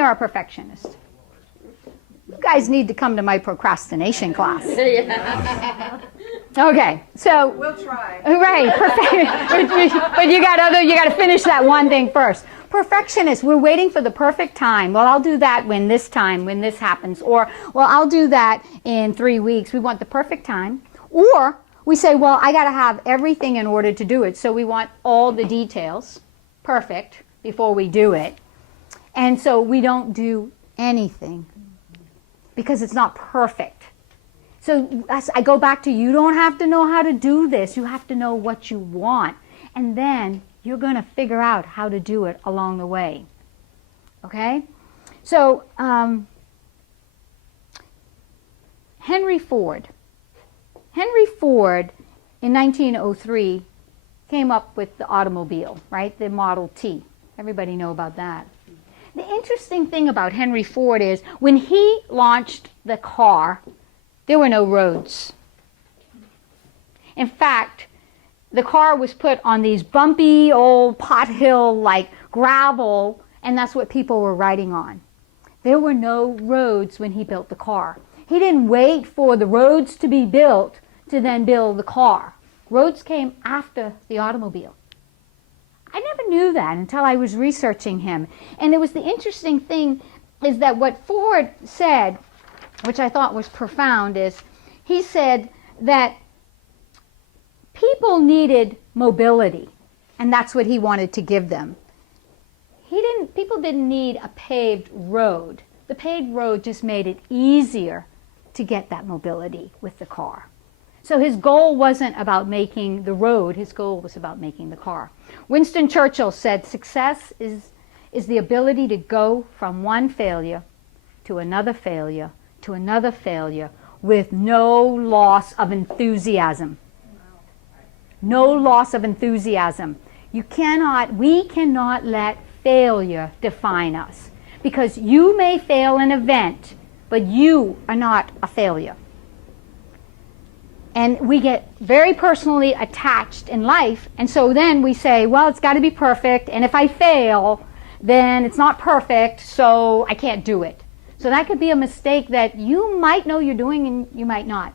you're a perfectionist? You guys need to come to my procrastination class. Okay, so We'll try. right, but you got to finish that one thing first. Perfectionist, we're waiting for the perfect time. Well, I'll do that when this happens, or well, I'll do that in 3 weeks. We want the perfect time, or we say, well, I got to have everything in order to do it. So we want all the details perfect before we do it, and so we don't do anything because it's not perfect. So I go back to, you don't have to know how to do this. You have to know what you want. And then you're going to figure out how to do it along the way. Okay? So Henry Ford. Henry Ford in 1903 came up with the automobile, right? The Model T. Everybody know about that. The interesting thing about Henry Ford is when he launched the car, there were no roads. In fact, the car was put on these bumpy old pothill like gravel, and that's what people were riding on. There were no roads when he built the car. He didn't wait for the roads to be built to then build the car. Roads came after the automobile. I never knew that until I was researching him. And it was the interesting thing is that what Ford said, which I thought was profound, is he said that people needed mobility, and that's what he wanted to give them. People didn't need a paved road. The paved road just made it easier to get that mobility with the car. So his goal wasn't about making the road, his goal was about making the car. Winston Churchill said, success is the ability to go from one failure to another failure to another failure with no loss of enthusiasm. No loss of enthusiasm. We cannot let failure define us, because you may fail an event, but you are not a failure. And we get very personally attached in life, and so then we say, well, it's got to be perfect, and if I fail, then it's not perfect, so I can't do it. So that could be a mistake that you might know you're doing and you might not.